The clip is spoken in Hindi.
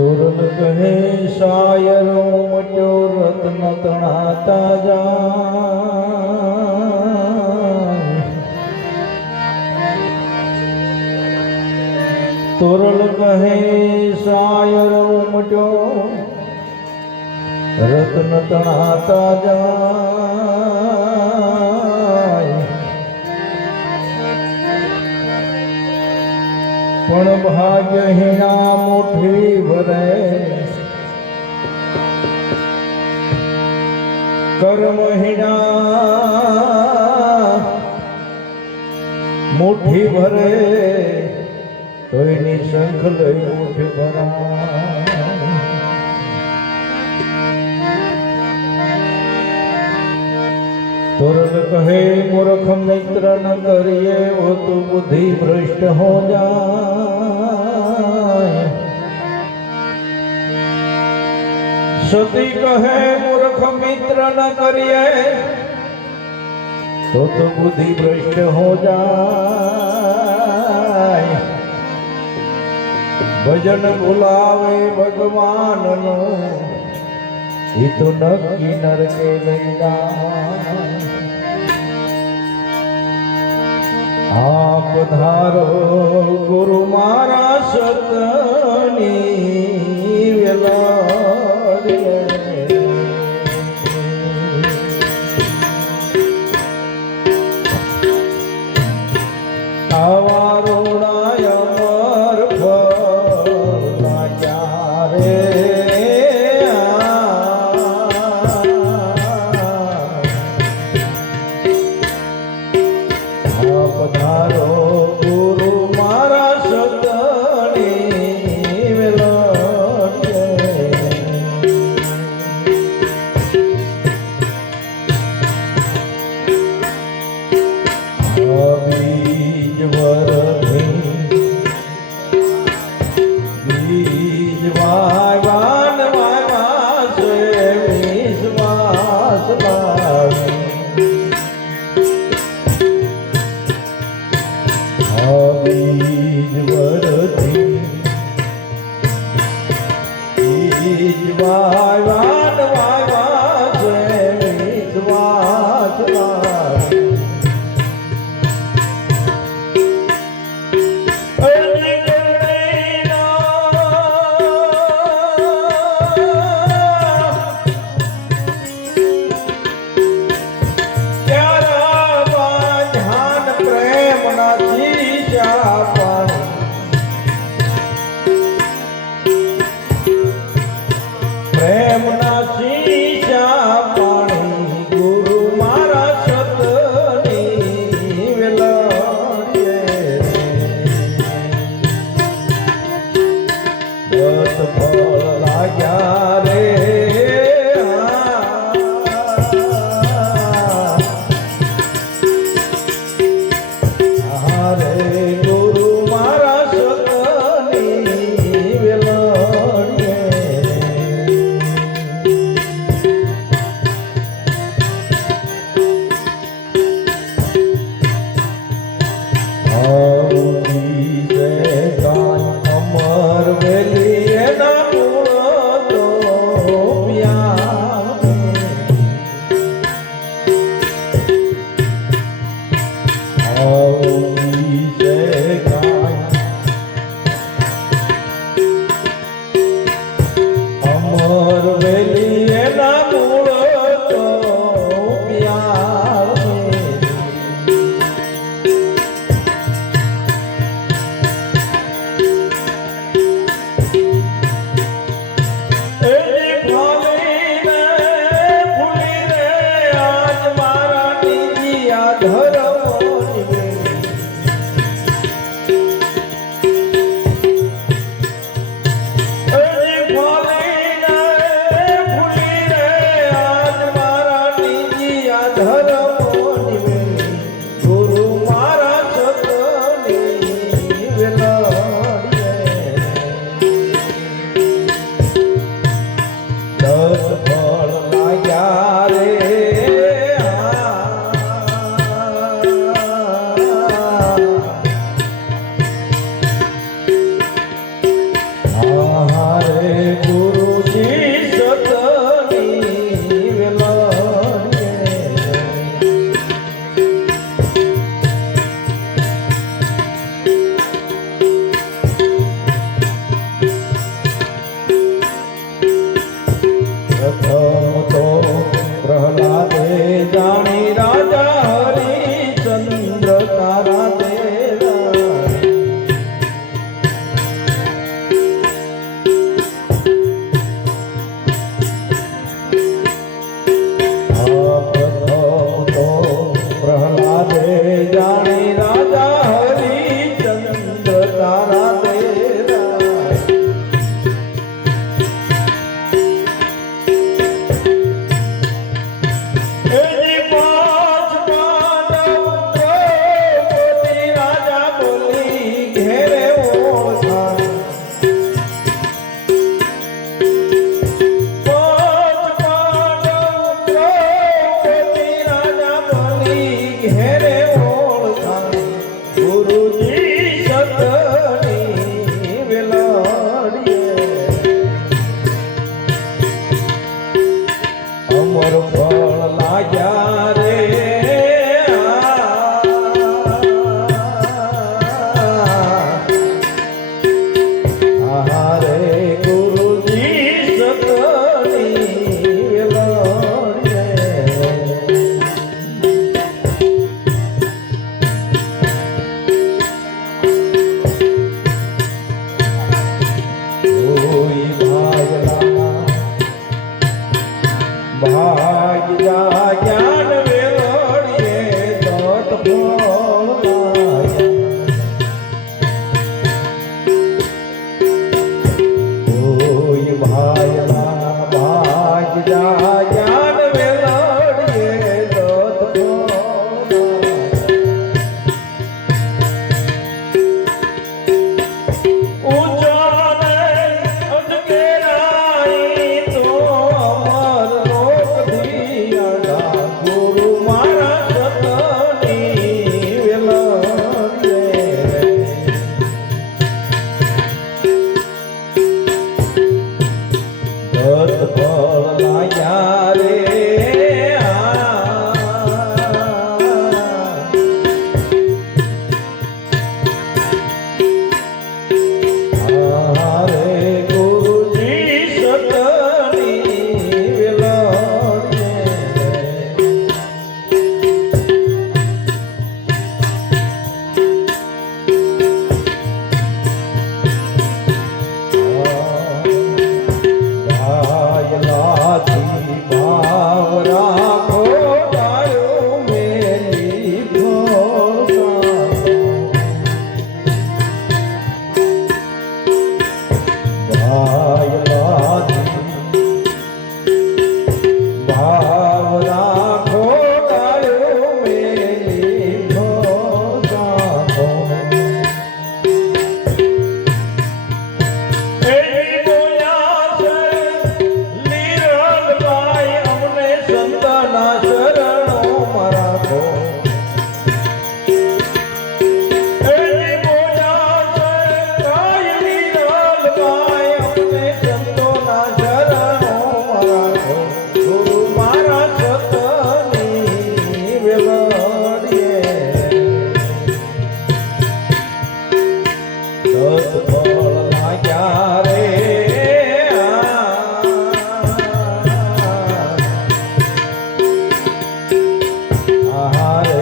તુરલ કહે શાયરો મટ્યો રત્ન તણાતા જાય તુરલ કહે શાયરો મટ્યો રત્ન તણાતા જાય પણ ભાગ્યહીણા મુઠ્ઠી કર્મ હિણા. મુઠ્ઠી ભરે તો એની શંખ લઈ મુઠ્ઠી ભરા તોરલ કહે, મૂર્ખ મિત્ર ન કરીએ ઓ તું બુદ્ધિ ભ્રષ્ટ હો જાય. સતી કહે मित्र न करिए। तो तो बुद्धि भ्रष्ट हो जाए। भजन बुलावे भगवान नो। ये तो नक्की नर के लेगा आप धारो गुरु मारा सतनी वेला பரவாரோடா এই Yeah. Oh. Hare